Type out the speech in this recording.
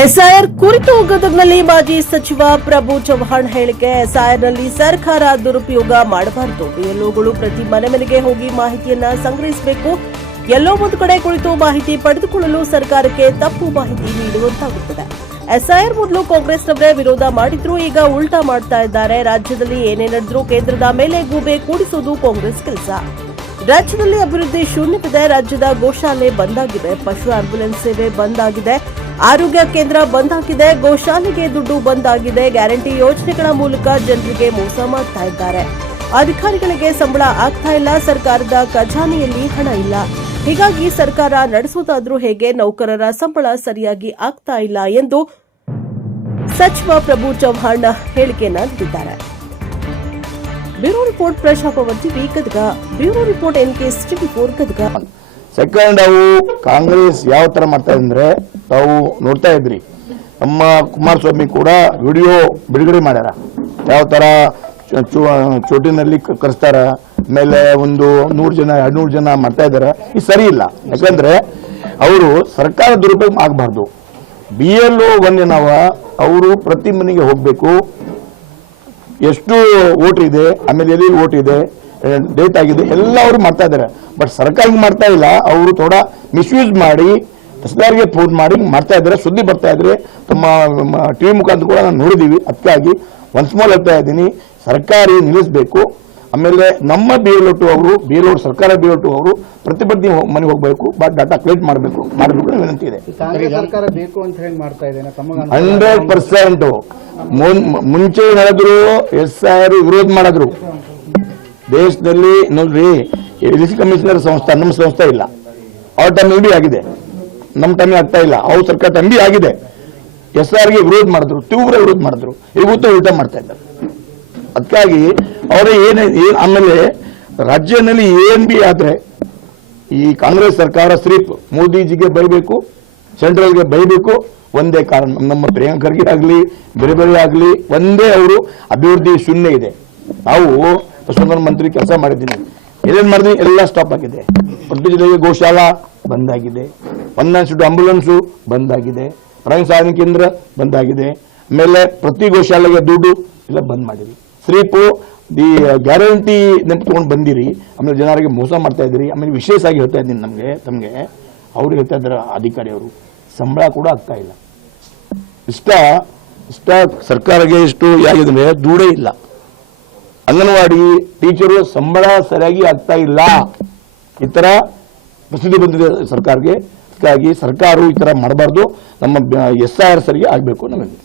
SIR ಕುರಿತು ಗದಗ್ನಲ್ಲಿ ಮಾಜಿ ಸಚಿವ ಪ್ರಭು ಚವ್ಹಾಣ್ ಹೇಳಿಕೆ. ಎಸ್ಐಆರ್ನಲ್ಲಿ ಸರ್ಕಾರ ದುರುಪಯೋಗ ಮಾಡಬಾರದು. ಬಿಎಲ್ಒಗಳು ಪ್ರತಿ ಮನೆ ಮನೆಗೆ ಹೋಗಿ ಮಾಹಿತಿಯನ್ನ ಸಂಗ್ರಹಿಸಬೇಕು. ಎಲ್ಲೋ ಒಂದು ಕಡೆ ಕುಳಿತು ಮಾಹಿತಿ ಪಡೆದುಕೊಳ್ಳಲು ಸರ್ಕಾರಕ್ಕೆ ತಪ್ಪು ಮಾಹಿತಿ ನೀಡುವಂತಾಗುತ್ತದೆ. ಎಸ್ಐಆರ್ ಮೊದಲು ಕಾಂಗ್ರೆಸ್ನವರೇ ವಿರೋಧ ಮಾಡಿದ್ರು, ಈಗ ಉಲ್ಟಾ ಮಾಡ್ತಾ ಇದ್ದಾರೆ. ರಾಜ್ಯದಲ್ಲಿ ಏನೇ ನಡೆದ್ರೂ ಕೇಂದ್ರದ ಮೇಲೆ ಗೂಬೆ ಕೂಡಿಸುವುದು ಕಾಂಗ್ರೆಸ್ ಕೆಲಸ. ರಾಜ್ಯದಲ್ಲಿ ಅಭಿವೃದ್ಧಿ ಶೂನ್ಯವಿದೆ. ರಾಜ್ಯದ ಗೋಶಾಲೆ ಬಂದ್ ಆಗಿದೆ, ಪಶು ಆಂಬ್ಯುಲೆನ್ಸ್ ಸೇವೆ ಬಂದ್ ಆಗಿದೆ, ಆರೋಗ್ಯ ಕೇಂದ್ರ ಬಂದ್ ಆಗಿದೆ, ಗೋಶಾಲೆಗೆ ದುಡ್ಡು ಬಂದ್ ಆಗಿದೆ. ಗ್ಯಾರಂಟಿ ಯೋಜನೆಗಳ ಮೂಲಕ ಜನರಿಗೆ ಮೋಸ ಮಾಡ್ತಾ ಇದ್ದಾರೆ. ಅಧಿಕಾರಿಗಳಿಗೆ ಸಂಬಳ ಆಗ್ತಾ ಇಲ್ಲ, ಸರ್ಕಾರದ ಖಜಾನೆಯಲ್ಲಿ ಹಣ ಇಲ್ಲ. ಹೀಗಾಗಿ ಸರ್ಕಾರ ನಡೆಸುವುದಾದ್ರೂ ಹೇಗೆ? ನೌಕರರ ಸಂಬಳ ಸರಿಯಾಗಿ ಆಗ್ತಾ ಇಲ್ಲ ಎಂದು ಸಚಿವ ಪ್ರಭು ಚವ್ಹಾಣ್ ಹೇಳಿಕೆಯನ್ನ ನೀಡಿದ್ದಾರೆ. ಬ್ಯೂರೋ ರಿಪೋರ್ಟ್ ಪ್ರಶಾಪವರ್ TV Gadag. Bureau report NK64 Gadag. Second ಅವು ಕಾಂಗ್ರೆಸ್ ಯಾವ ತರ ಮಾಡ್ತಾ ಅಂದ್ರೆ ತಾವು ನೋಡ್ತಾ ಇದ್ರಿ. ನಮ್ಮ ಕುಮಾರಸ್ವಾಮಿ ಕೂಡ ವಿಡಿಯೋ ಬಿಡುಗಡೆ ಮಾಡ್ಯಾರ, ಯಾವ ತರ ಚೋಟಿನಲ್ಲಿ ಕರೆಸ್ತಾರ, ಆಮೇಲೆ ಒಂದು 100 ಜನ 200 ಜನ ಮಾಡ್ತಾ ಇದಾರೆ. ಇದು ಸರಿ ಇಲ್ಲ. ಯಾಕಂದ್ರೆ ಅವರು ಸರ್ಕಾರ ದುರುಪಯೋಗ ಆಗಬಾರ್ದು. BLO ಒಂದೇನವ, ಅವರು ಪ್ರತಿ ಮನೆಗೆ ಹೋಗ್ಬೇಕು, ಎಷ್ಟು ವೋಟ್ ಇದೆ, ಆಮೇಲೆ ಎಲ್ಲಿ ವೋಟ್ ಇದೆ, ಡೇಟ್ ಆಗಿದೆ, ಎಲ್ಲ ಅವರು ಮಾಡ್ತಾ ಇದ್ದಾರೆ. ಬಟ್ ಸರ್ಕಾರ ಮಾಡ್ತಾ ಇಲ್ಲ. ಅವರು ಥೋಡ ಮಿಸ್ಯೂಸ್ ಮಾಡಿ ತಹಸೀಲ್ದಾರ್ಗೆ ಫೋನ್ ಮಾಡಿ ಮಾಡ್ತಾ ಇದ್ದಾರೆ. ಸುದ್ದಿ ಬರ್ತಾ ಇದ್ರೆ ತಮ್ಮ ಟಿವಿ ಮುಖಾಂತರ ಕೂಡ ನಾನು ನೋಡಿದೀವಿ. ಅದಕ್ಕಾಗಿ ಒನ್ಸ್ ಮೋರ್ ಹೇಳ್ತಾ ಇದ್ದೀನಿ, ಸರ್ಕಾರಿ ನಿಲ್ಲಿಸಬೇಕು. ಆಮೇಲೆ ನಮ್ಮ BLO ಅವರು ಸರ್ಕಾರ BLO ಅವರು ಪ್ರತಿಬದ್ಧಿ ಮನೆಗೆ ಹೋಗಬೇಕು, ಬಟ್ ಡಾಟಾ ಕಲೆಕ್ಟ್ ಮಾಡಬೇಕು ವಿನಂತಿ ಇದೆ. 100% ಮುಂಚೆ ಹೇಳಿದ್ರು SIR ವಿರೋಧ ಮಾಡಿದ್ರು. ದೇಶದಲ್ಲಿ ನೋಡ್ರಿ, ಎಲೆಕ್ಷನ್ ಕಮಿಷನರ್ ಸಂಸ್ಥೆ ನಮ್ಮ ಸಂಸ್ಥೆ ಇಲ್ಲ. ಅವ್ರ ಟೈಮ್ MB ಆಗಿದೆ, ನಮ್ಮ ಟೈಮ್ ಆಗ್ತಾ ಇಲ್ಲ. ಅವ್ರ ಸರ್ಕಾರ MB ಆಗಿದೆ. SIRಗೆ ವಿರೋಧ ಮಾಡಿದ್ರು, ತೀವ್ರ ವಿರೋಧ ಮಾಡಿದ್ರು. ಇವತ್ತು ಉಲ್ಟಾ ಮಾಡ್ತಾ ಇದ್ದಾರೆ. ಅದಕ್ಕಾಗಿ ಅವರೇ ಆಮೇಲೆ ರಾಜ್ಯದಲ್ಲಿ ANB ಆದ್ರೆ ಈ ಕಾಂಗ್ರೆಸ್ ಸರ್ಕಾರ ಸಿರ್ಫ್ ಮೋದಿಜಿಗೆ ಬೈಬೇಕು, ಸೆಂಟ್ರಲ್ಗೆ ಬೈಬೇಕು. ಒಂದೇ ಕಾರಣ, ನಮ್ಮ ಪ್ರಿಯಾಂಕ ಖರ್ಗೆ ಆಗಲಿ ಬೇರೆ ಆಗಲಿ ಒಂದೇ, ಅವರು ಅಭಿವೃದ್ಧಿ ಶೂನ್ಯ ಇದೆ. ನಾವು ಪಶುಸಂಗೋಪನಾ ಮಂತ್ರಿ ಕೆಲಸ ಮಾಡಿದ್ದೀನಿ, ಏನೇನು ಮಾಡಿದ್ವಿ ಎಲ್ಲ ಸ್ಟಾಪ್ ಆಗಿದೆ. ಪ್ರತಿ ಜಿಲ್ಲೆಗೆ ಗೋಶಾಲಾ ಬಂದಾಗಿದೆ, 1 ಆಂಬ್ಯುಲೆನ್ಸು ಬಂದಾಗಿದೆ, ಪ್ರಾಣಿ ಸಾಧನೆ ಕೇಂದ್ರ ಬಂದಾಗಿದೆ. ಆಮೇಲೆ ಪ್ರತಿ ಗೋಶಾಲೆಗೆ ದುಡ್ಡು ಎಲ್ಲ ಬಂದ್ ಮಾಡಿರಿ. ಸಿರ್ಫ್ ದಿ ಗ್ಯಾರಂಟಿ ನೆನಪುಕೊಂಡು ಬಂದಿರಿ, ಆಮೇಲೆ ಜನರಿಗೆ ಮೋಸ ಮಾಡ್ತಾ ಇದ್ದೀರಿ. ಆಮೇಲೆ ವಿಶೇಷ ಆಗಿ ಹೇಳ್ತಾ ಇದ್ದೀನಿ, ತಮಗೆ ಅವ್ರಿಗೆ ಹೇಳ್ತಾ ಇದ್ದಾರೆ, ಅಧಿಕಾರಿ ಅವರು ಸಂಬಳ ಕೂಡ ಆಗ್ತಾ ಇಲ್ಲ. ಇಷ್ಟ ಸರ್ಕಾರಕ್ಕೆ ಇಷ್ಟು ಯಾಕಿದ್ರೆ ದುಡ್ಡೇ ಇಲ್ಲ. ಅಂಗನವಾಡಿ ಟೀಚರು ಸಂಬಳ ಸರಿಯಾಗಿ ಆಗ್ತಾ ಇಲ್ಲ. ಈ ತರ ಪ್ರಸಿದ್ಧಿ ಬಂದಿದೆ ಸರ್ಕಾರಕ್ಕೆ. ಅದಕ್ಕಾಗಿ ಸರ್ಕಾರ ಈ ತರ ಮಾಡಬಾರ್ದು. ನಮ್ಮ SIR ಸರಿಗೆ ಆಗಬೇಕು ನಮಗೆ.